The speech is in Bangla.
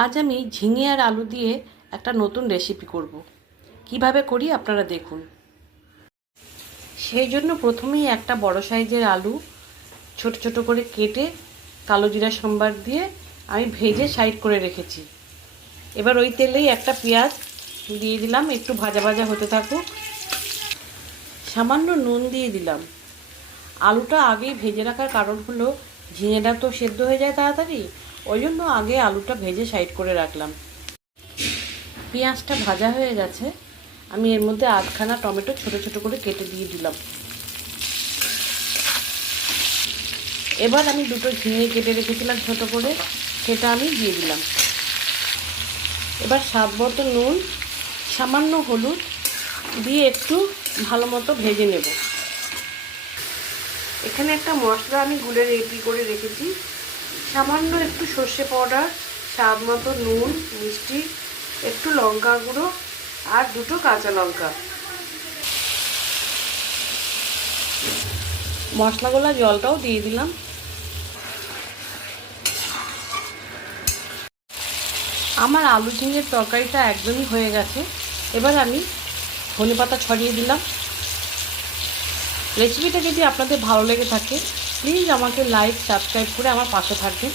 আজ আমি ঝিঙে আর আলু দিয়ে একটা নতুন রেসিপি করব। কিভাবে করি আপনারা দেখুন। সেই জন্য প্রথমেই একটা বড় সাইজের আলু ছোট ছোট করে কেটে কালো জিরা সম্বার দিয়ে আমি ভেজে সাইড করে রেখেছি। এবার ওই তেলেই একটা পেঁয়াজ দিয়ে দিলাম, একটু ভাজা ভাজা হতে থাকুক। সামান্য নুন দিয়ে দিলাম। আলুটা আগেই ভেজে রাখার কারণ হলো ঝিঙেটা তো সেদ্ধ হয়ে যায় তাড়াতাড়ি, ওই জন্য আগে আলুটা ভেজে সাইড করে রাখলাম। পেঁয়াজটা ভাজা হয়ে গেছে, আমি এর মধ্যে আধখানা টমেটো ছোট ছোট করে কেটে দিয়ে দিলাম। এবার আমি দুটো ঝিঙে কেটে রেখেছিলাম ছোট করে, সেটা আমি দিয়ে দিলাম। এবার স্বাদ মতো নুন, সামান্য হলুদ দিয়ে একটু ভালো মতো ভেজে নেব। এখানে একটা মশলা আমি গুলে রেডি করে রেখেছি। সামান্য একটু সর্ষে পাউডার, স্বাদ মতো নুন, মিষ্টি, একটু লঙ্কা গুঁড়ো আর দুটো কাঁচা লঙ্কা। মশলাগুলো জলটাও দিয়ে দিলাম। আমার আলু ঝিঙের তরকারিটা একদমই হয়ে গেছে। এবার আমি ধনেপাতা ছড়িয়ে দিলাম। রেসিপিটা যদি আপনাদের ভালো লেগে থাকে প্লিজ আমাকে লাইক সাবস্ক্রাইব করে আমার পাশে থাকবেন।